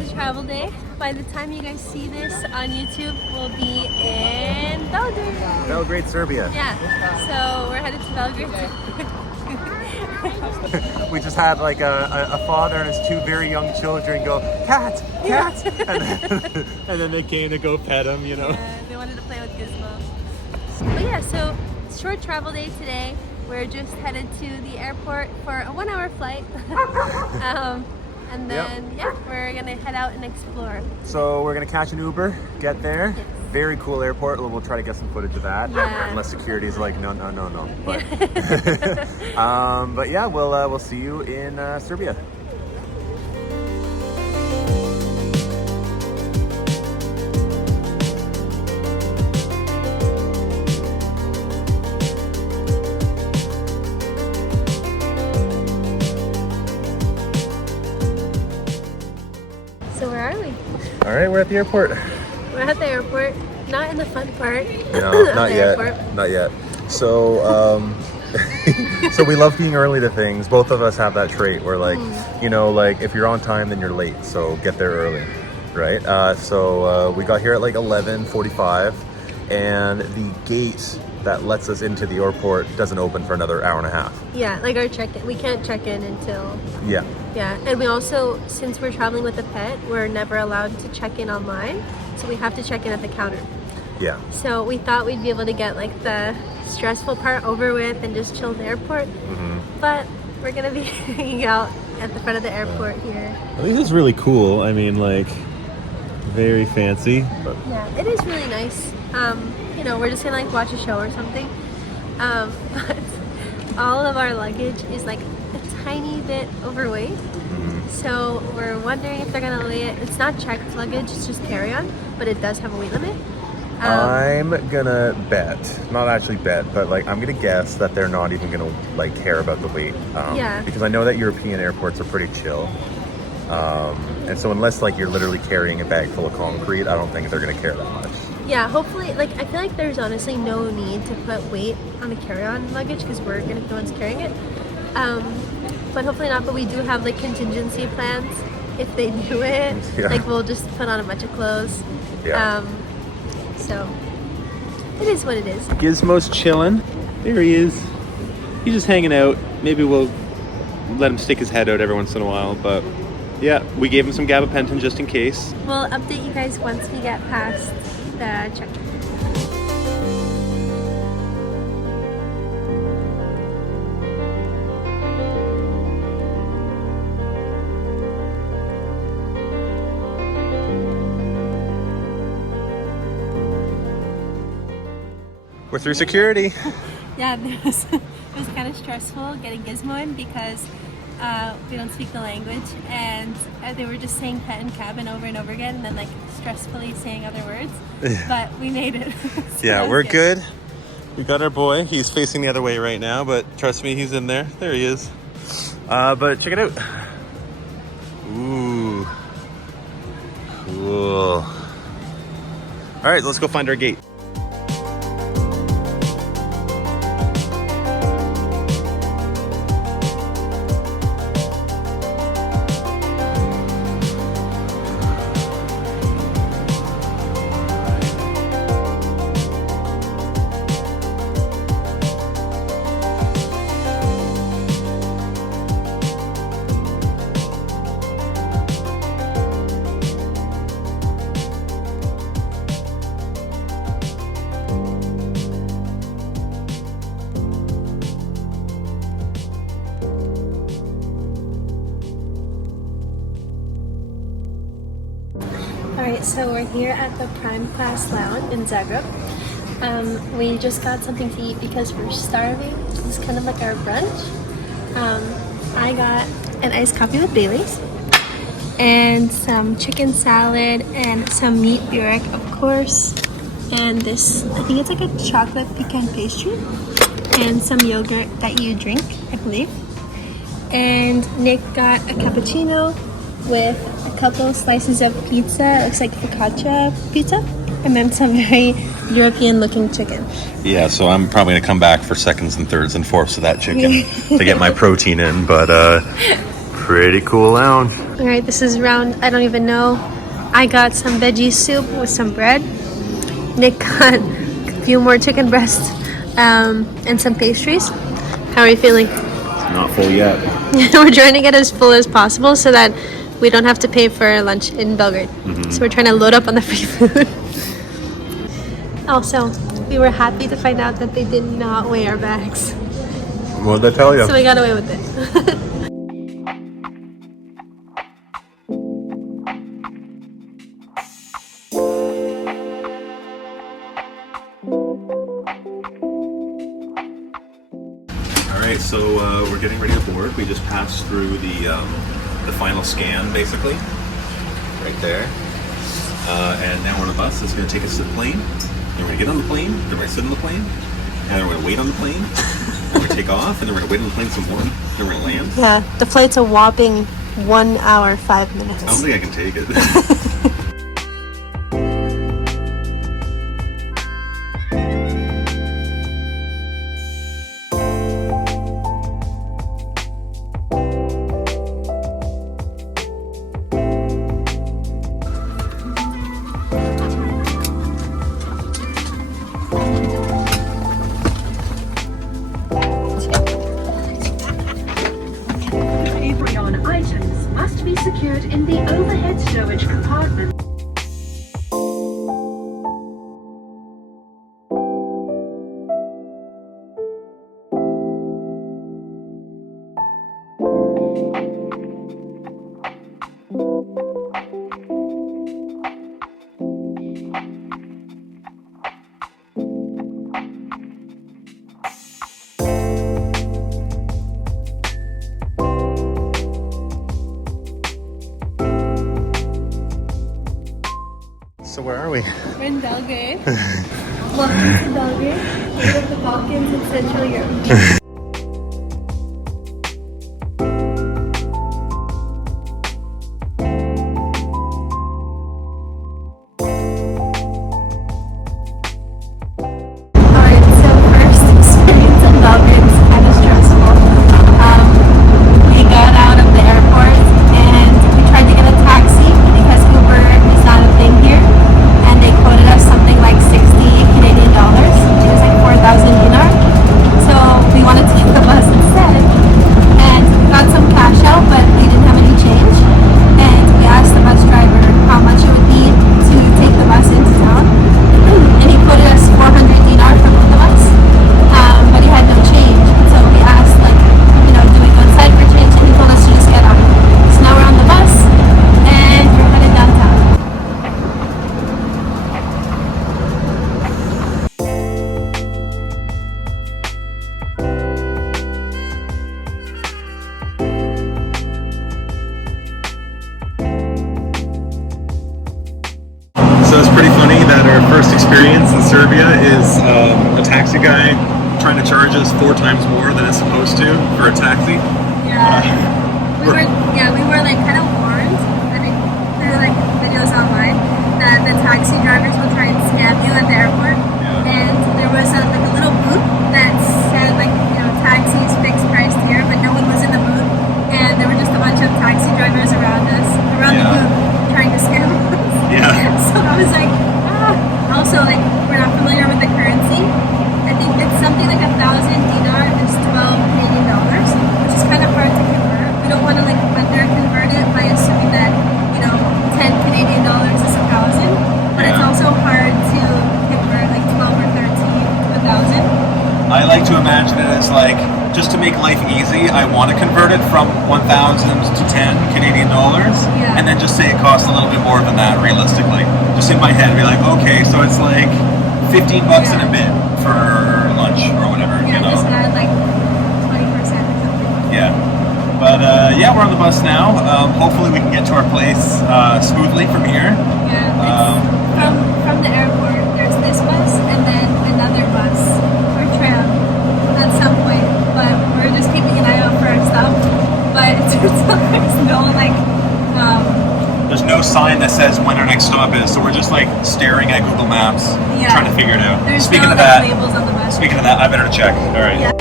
a travel day. By the time you guys see this on YouTube, we'll be in Belgrade. Belgrade, Serbia. Yeah, so we're headed to Belgrade. We just had like a father and his two very young children go, "Cat, cat," and then they came to go pet him, you know. Yeah, they wanted to play with Gizmo. But yeah, so short travel day today. We're just headed to the airport for a 1-hour flight. And then, yeah, we're gonna head out and explore. So we're gonna catch an Uber, get there. Yes. Very cool airport. We'll try to get some footage of that. Yeah. Unless security's like, no. But, but yeah, we'll see you in Serbia. So where are we? All right, we're at the airport. We're at the airport, not in the fun part. No, of not the yet. airport. Not yet. So, so we love being early to things. Both of us have that trait where, like, you know, like if you're on time, then you're late. So get there early, right? So we got here at like 11:45, and the gate that lets us into the airport doesn't open for another hour and a half. Yeah, like our check-in. We can't check in until... Yeah. Yeah, and we also, since we're traveling with a pet, we're never allowed to check in online. So we have to check in at the counter. Yeah. So we thought we'd be able to get like the stressful part over with and just chill in the airport. But we're gonna be hanging out at the front of the airport here. Well, this is really cool. I mean, like, very fancy. But... Yeah, it is really nice. You know, we're just gonna like watch a show or something. But all of our luggage is like a tiny bit overweight. So we're wondering if they're gonna weigh it. It's not checked luggage, it's just carry-on, but it does have a weight limit. I'm gonna bet, not actually bet, but like I'm gonna guess that they're not even gonna like care about the weight. Yeah. Because I know that European airports are pretty chill. And so unless like you're literally carrying a bag full of concrete, I don't think they're gonna care that much. Yeah, hopefully, like I feel like there's honestly no need to put weight on the carry-on luggage because we're gonna be the ones carrying it. But hopefully not, but we do have like contingency plans if they do it. Yeah. Like we'll just put on a bunch of clothes. Yeah. So it is what it is. Gizmo's chilling. There he is. He's just hanging out. Maybe we'll let him stick his head out every once in a while, but yeah, we gave him some gabapentin just in case. We'll update you guys once we get past the check-in. We're through security. Yeah, it was kind of stressful getting Gizmo in because we don't speak the language, and they were just saying pet and cabin over and over again, and then like stressfully saying other words. But we made it. So Yeah, that we're was good. We got our boy. He's facing the other way right now, but trust me, he's in there. There he is. But check it out. Ooh. Cool. All right, let's go find our gate. Alright, so we're here at the Prime Class Lounge in Zagreb. We just got something to eat because we're starving. This is kind of like our brunch. I got an iced coffee with Bailey's and some chicken salad and some meat burek, of course. And this, I think it's like a chocolate pecan pastry and some yogurt that you drink, I believe. And Nick got a cappuccino with a couple slices of pizza. It looks like focaccia pizza, and then some very European looking chicken. Yeah, so I'm probably gonna come back for seconds and thirds and fourths of that chicken to get my protein in, but Pretty cool lounge. All right, this is round, I don't even know. I got some veggie soup with some bread. Nick got a few more chicken breasts and some pastries. How are you feeling? It's not full yet. We're trying to get as full as possible so that we don't have to pay for lunch in Belgrade. So we're trying to load up on the free food. Also, we were happy to find out that they did not weigh our bags. What did I tell you? So we got away with it. Alright, so we're getting ready to board. We just passed through the final scan, basically. Right there. And now we're on a bus that's going to take us to the plane. Then we're going to get on the plane, then we're going to sit on the plane, and then we're going to wait on the plane. Then we're going to take off, and then we're going to wait on the plane some more. Then we're going to land. Yeah, the flight's a whopping 1 hour, 5 minutes. I don't think I can take it. Items must be secured in the overhead stowage compartment. So where are we? We're in Belgrade. Welcome to Belgrade, one of the Balkans in Central Europe. Alright, so first experience in Belgrade was kind of stressful. We got out of the airport and we tried to get a taxi because Uber is not a thing here. And they quoted us something like 60 Canadian dollars, which is like 4,000 dinar. So we wanted to get the bus instead. And we got some cash out, but we didn't have any change. And we asked the bus driver how much it would be to take the bus into town. And he quoted us 400 dinar for both of us. But he had no change. So we asked, like, you know, do we go inside for change? And he told us to just get on. So now we're on the bus and we're headed downtown. So it's pretty funny that our first experience in Serbia is a taxi guy trying to charge us 4 times more than it's supposed to for a taxi. Yeah. We were like kind of warned, I think through like videos online, that the taxi drivers will try and scam you at the airport. Yeah. And there was like a little booth that said like, you know, taxis fixed price here, but no one was in the booth. And there were just a bunch of taxi drivers around us, around the booth, trying to scam us. Yeah. So I was like, ah. Also, like, we're not familiar with the currency. I think it's something like 1,000 dinar is 12 Canadian dollars, which is kind of hard to convert. We don't want to like under convert it by assuming that, you know, 10 Canadian dollars is 1,000, but it's also hard to convert like 12 or 13 to 1,000. I like to imagine it as like, just to make life easy, I want to convert it from 1,000 to 10 Canadian dollars, Yeah. and then just say it costs a little bit more than that realistically. Just in my head, be like, okay, so it's like 15 bucks and a bit for lunch or whatever, Yeah, you know? just add like 20% or something. Yeah. But yeah, we're on the bus now. Hopefully we can get to our place smoothly from here. Yeah, from the airport, there's this bus and then another bus or tram at some point. But we're just keeping an eye out for our stuff. But it turns out there's no like. There's no sign that says when our next stop is, so we're just like staring at Google Maps, Yeah. trying to figure it out. There's Speaking no of like, that, labels on the bus. speaking of that, I better check. All right. Yeah.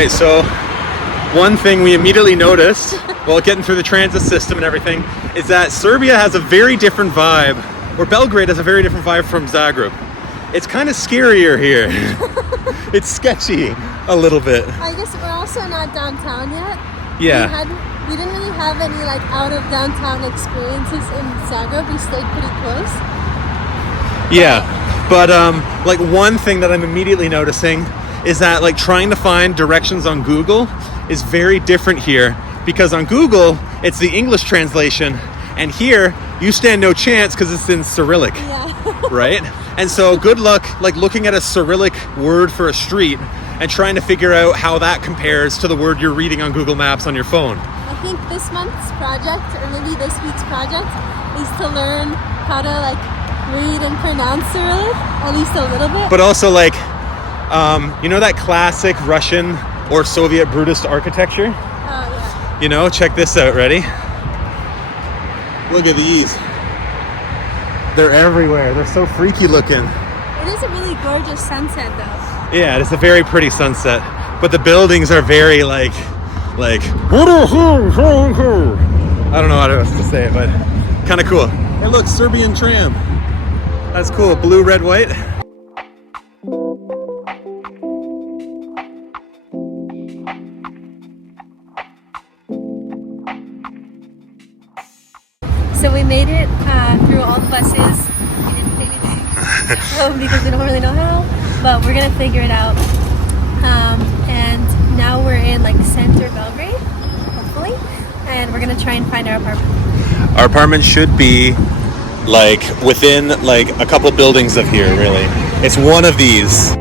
right, so one thing we immediately noticed while getting through the transit system and everything is that Serbia has a very different vibe, or Belgrade has a very different vibe from Zagreb. It's kind of scarier here. It's sketchy a little bit. I guess we're also not downtown yet. Yeah. We didn't really have any like out of downtown experiences in Zagreb. We stayed pretty close. Yeah, but like one thing that I'm immediately noticing is that like trying to find directions on Google is very different here, because on Google it's the English translation, and here you stand no chance because it's in Cyrillic. Yeah. Right? And so good luck like looking at a Cyrillic word for a street and trying to figure out how that compares to the word you're reading on Google Maps on your phone. I think this month's project, or maybe this week's project, is to learn how to like read and pronounce Cyrillic, at least a little bit. But also like, you know that classic Russian or Soviet Brutalist architecture? Oh yeah. You know, check this out, ready? Look at these. They're everywhere. They're so freaky looking. It is a really gorgeous sunset though. Yeah, it's a very pretty sunset. But the buildings are very like I don't know how else to say it, but kind of cool. Hey look, Serbian tram. That's cool. Blue, red, white. So we made it through all the buses. We didn't pay anything because we don't really know how, but we're gonna figure it out. And now we're in like center Belgrade, hopefully, and we're gonna try and find our apartment. Our apartment should be like within like a couple buildings of here, really. It's one of these.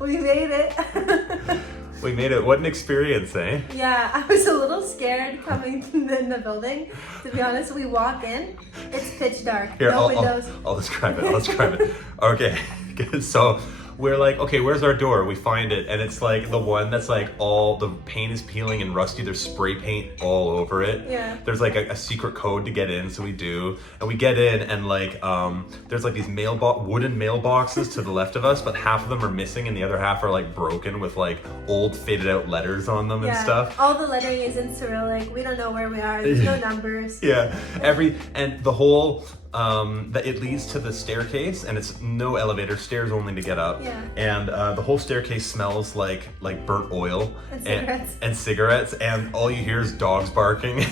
We made it. We made it. What an experience, eh? Yeah, I was a little scared coming in the building. To be honest, we walk in, it's pitch dark, Here, no windows. I'll describe it. I'll describe it. Okay. So we're like, okay, where's our door? We find it, and it's like the one that's like all the paint is peeling and rusty. There's spray paint all over it. Yeah. There's like a secret code to get in, so we do, and we get in, and like there's like these wooden mailboxes to the left of us, but half of them are missing, and the other half are like broken with like old faded out letters on them and stuff. All the lettering is in Cyrillic. We don't know where we are. There's no numbers. Yeah, and the whole that it leads to the staircase, and it's no elevator, stairs only to get up. Yeah. And the whole staircase smells like burnt oil and cigarettes, and all you hear is dogs barking.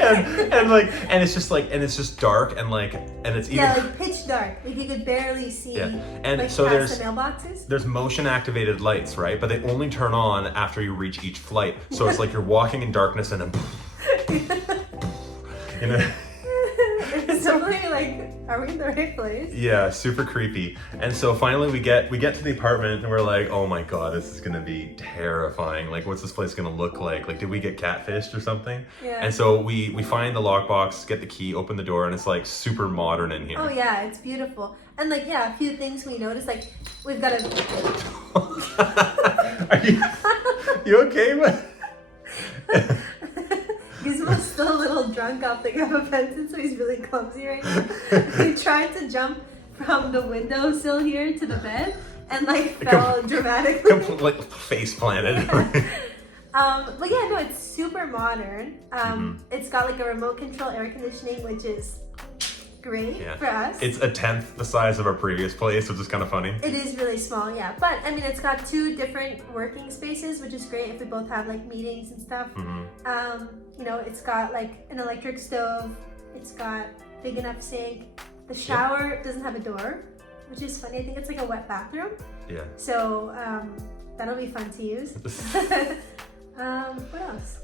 and it's just dark and it's even like pitch dark. Like you could barely see. Yeah. And like, so past the mailboxes. there's motion activated lights, right? But they only turn on after you reach each flight. So it's like you're walking in darkness and then you know. It's totally like, are we in the right place? Yeah, super creepy. And so finally we get to the apartment and we're like, oh my god, this is gonna be terrifying. Like, what's this place gonna look like? Like, did we get catfished or something? Yeah. And so we find the lockbox, get the key, open the door, and it's like super modern in here. Oh yeah, it's beautiful. And like, yeah, a few things we noticed, like we've got Are you okay with? Gizmo's still a little drunk off the gabapentin, so he's really clumsy right now. He tried to jump from the windowsill here to the bed and like fell dramatically. Completely face planted. But yeah, no, it's super modern. It's got like a remote control air conditioning, which is great for us. It's a tenth the size of our previous place, which is kind of funny. It is really small, yeah. But I mean, it's got 2 different working spaces, which is great if we both have like meetings and stuff. You know, it's got like an electric stove. It's got big enough sink. The shower doesn't have a door, which is funny. I think it's like a wet bathroom. Yeah. So that'll be fun to use. What else?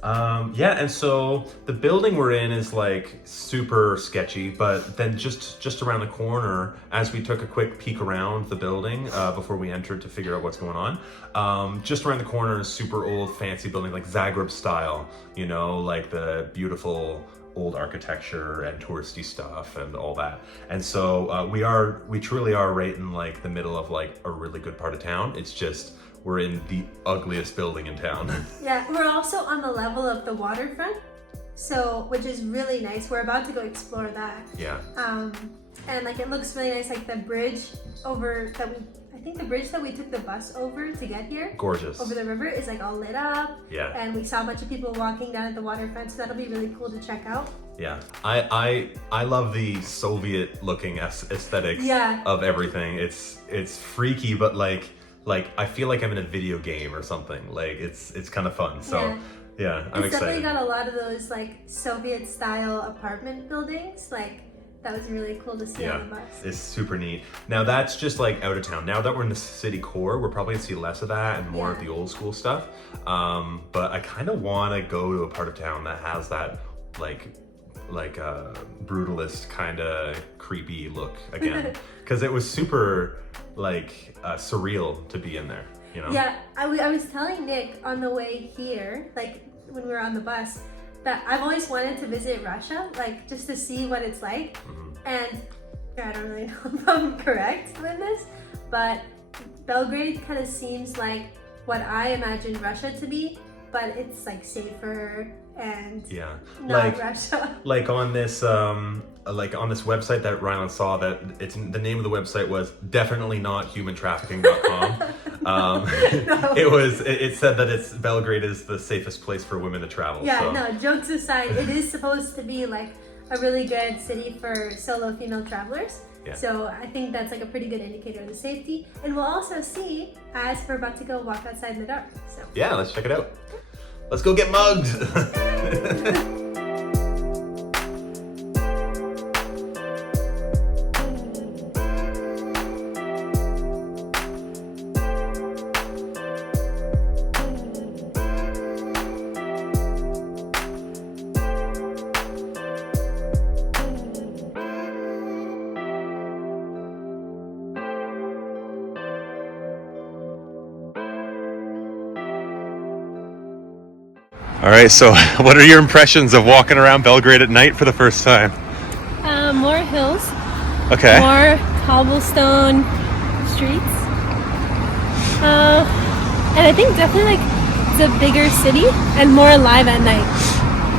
Yeah, and so the building we're in is like super sketchy, but then just around the corner, as we took a quick peek around the building before we entered to figure out what's going on, just around the corner is super old fancy building, like Zagreb style, you know, like the beautiful old architecture and touristy stuff and all that. And so we truly are right in like the middle of like a really good part of town. It's just we're in the ugliest building in town. Yeah, we're also on the level of the waterfront, so which is really nice. We're about to go explore that. Yeah. And like it looks really nice, like the bridge over that I think the bridge that we took the bus over to get here, Gorgeous. over the river, is like all lit up. Yeah. And we saw a bunch of people walking down at the waterfront, so that'll be really cool to check out. Yeah, I love the Soviet looking aesthetic of everything. It's freaky, but like I feel like I'm in a video game or something. Like it's kind of fun. So yeah, I'm it's excited. Definitely got a lot of those like Soviet style apartment buildings. Like that was really cool to see on the bus. It's super neat. Now that's just like out of town. Now that we're in the city core, we're probably gonna see less of that and more of the old school stuff. But I kind of want to go to a part of town that has that like a brutalist kind of creepy look again, because it was super like surreal to be in there, you know? Yeah, I was telling Nick on the way here, like when we were on the bus, that I've always wanted to visit Russia, like just to see what it's like. And I don't really know if I'm correct with this, but Belgrade kind of seems like what I imagined Russia to be, but it's like safer and not like Russia. Like on this website that Rylan saw, that it's the name of the website was definitely not humantrafficking.com. It said that Belgrade is the safest place for women to travel. Yeah, so. no, jokes aside, it is supposed to be like a really good city for solo female travelers. Yeah. So I think that's like a pretty good indicator of the safety. And we'll also see as we're about to go walk outside in the dark. So Yeah, let's check it out. Let's go get mugged. All right, so what are your impressions of walking around Belgrade at night for the first time? more hills, Okay. more cobblestone streets. And I think definitely like it's a bigger city and more alive at night.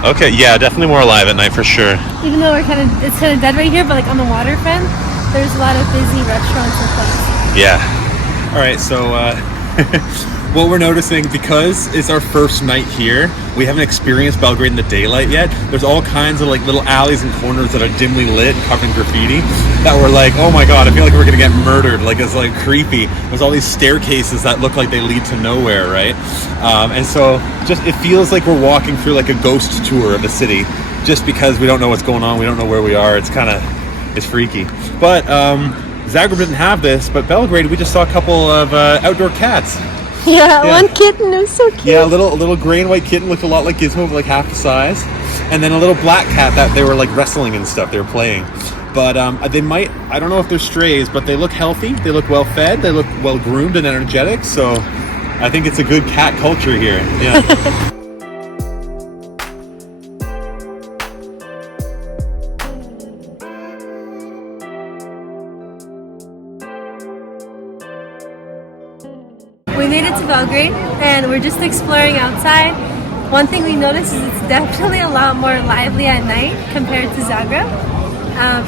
Okay, yeah, definitely more alive at night for sure. Even though it's kind of dead right here, but like on the waterfront, there's a lot of busy restaurants and places. Yeah. All right, so what we're noticing, because it's our first night here, we haven't experienced Belgrade in the daylight yet. There's all kinds of like little alleys and corners that are dimly lit, covered in graffiti, that we're like, oh my god, I feel like we're gonna get murdered. Like, it's like creepy. There's all these staircases that look like they lead to nowhere, right? And so just it feels like we're walking through like a ghost tour of the city, just because we don't know what's going on, we don't know where we are. It's freaky. But Zagreb didn't have this, but Belgrade, we just saw a couple of outdoor cats. Yeah, one kitten, it was so cute. Yeah, a little gray and white kitten, looked a lot like Gizmo, like half the size. And then a little black cat that they were like wrestling and stuff, they were playing. But they might, I don't know if they're strays, but they look healthy, they look well fed, they look well groomed and energetic, so I think it's a good cat culture here. Yeah. We made it to Belgrade and we're just exploring outside. One thing we noticed is it's definitely a lot more lively at night compared to Zagreb.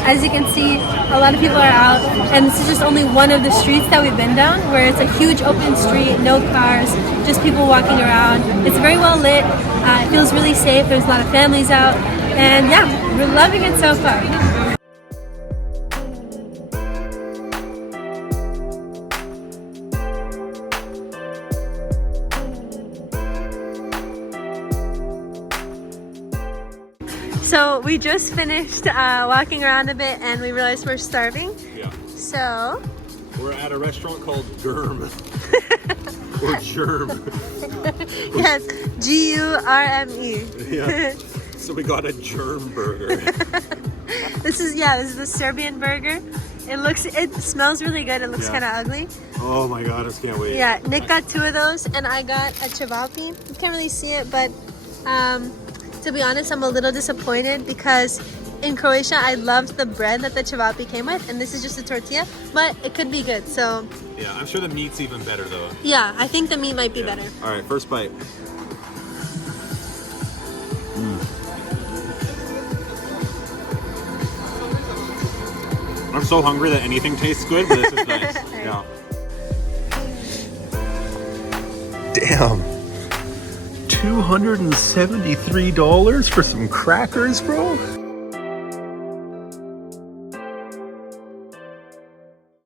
As you can see, a lot of people are out, and this is just only one of the streets that we've been down, where it's a huge open street, no cars, just people walking around. It's very well lit, it feels really safe, there's a lot of families out, and yeah, we're loving it so far. So we just finished walking around a bit and we realized we're starving. Yeah. So We're at a restaurant called Germ. Or Germ. yes, G-U-R-M-E. Yeah. So we got a Germ burger. This is the Serbian burger. It smells really good. It looks kind of ugly. Oh my god, I just can't wait. Yeah, Nick got 2 of those and I got a cevapi. You can't really see it, but it's to be honest, I'm a little disappointed because in Croatia, I loved the bread that the cevapi came with, and this is just a tortilla, but it could be good, so. Yeah, I'm sure the meat's even better though. Yeah, I think the meat might be better. All right, first bite. I'm so hungry that anything tastes good, but this is nice. Yeah. Damn. $273 for some crackers, bro?